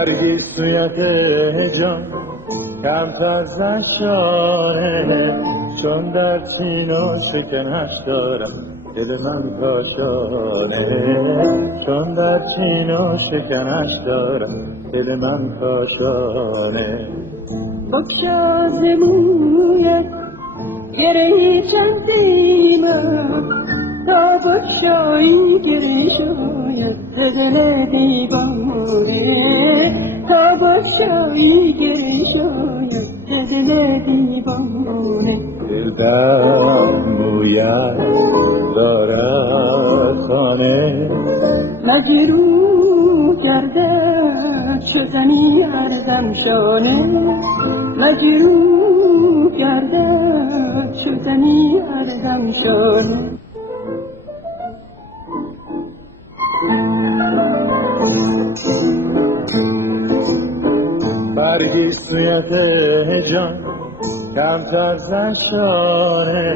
برگی سویت جان کمتر زشاره، چون در سین و سکنش دارم دل من کاشانه، چون در سین و شکنش دارم دل من کاشانه. بگشا ز مویت گرهی چندیمم، تا بگشایی گره شاید ز دل دیوانه، تا بگشایی گره شاید ز دل دیوانه. دل در مویت دارد خانه، مجروح گردد شدنی ارزم شانه، مجروح گردد شدنی ارزم شانه. برگی سویت جان کمتر زشاره،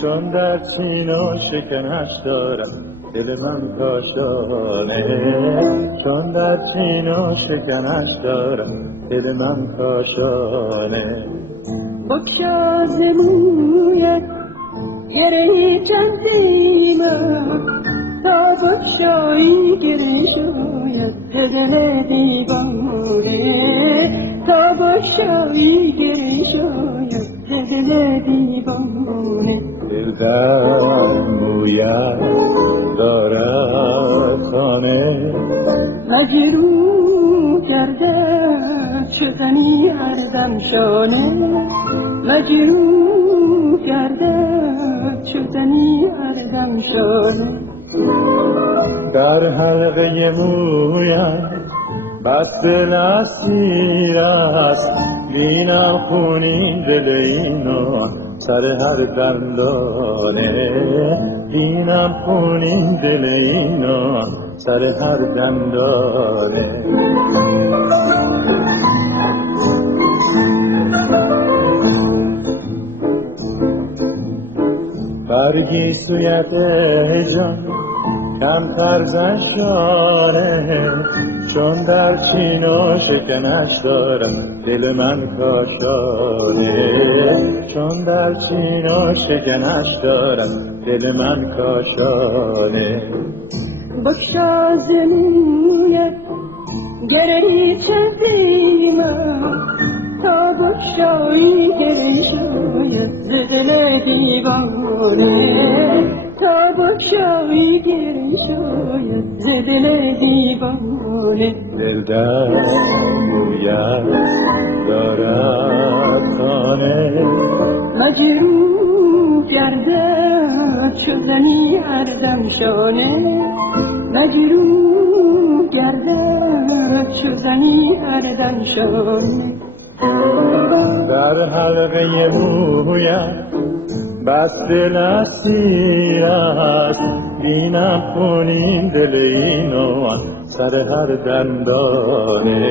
چون در سین و شکنش دارم دل من کاشانه، چون در سین و شکنش دارم دل من کاشانه. بگشا ز مویت گرهی چندیمم، تا بگشایی گره شاید ز دل دیوانه، تا بگشایی گره شاید ز دل دیوانه. دل در مویت دارد خانه، مجروح گردد شدنی ارزم شانه، مجروح گردد شدنی ارزم شانه. در حلقه مویت بس دل اسیر است، بینم خونین دل اینو سر هر دندانه، بینم خونین دل اینو سر هر دندانه. برگی سویت جان کمتر زشاره، چون در چین و شکنش دارم دل من کاشانه، چون در چین و شکنش دارم دل من کاشانه. بگشا ز مویت گرهی چندیمم، تا بگشایی گره شاید ز دل دیوانه، تا بگشایی گره شاید ز دل دیوانه. دل در مویت دارد خانه، مجروح گردد شدنی ارزم شانه، مجروح گردد شدنی ارزم شانه. در حلقه مویت بس دل اسیر است، بینم خونین دل اینو سر هر دندانه،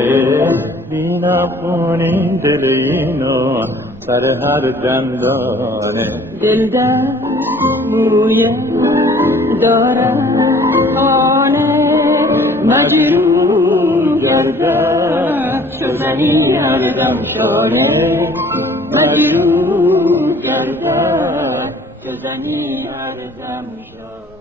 بینم خونین دل اینو سر هر دندانه. دل در مویت دارد خانه، مجروح گردد شدنی ارزم شانه، مجروح گردد شدنی ارزم شانه.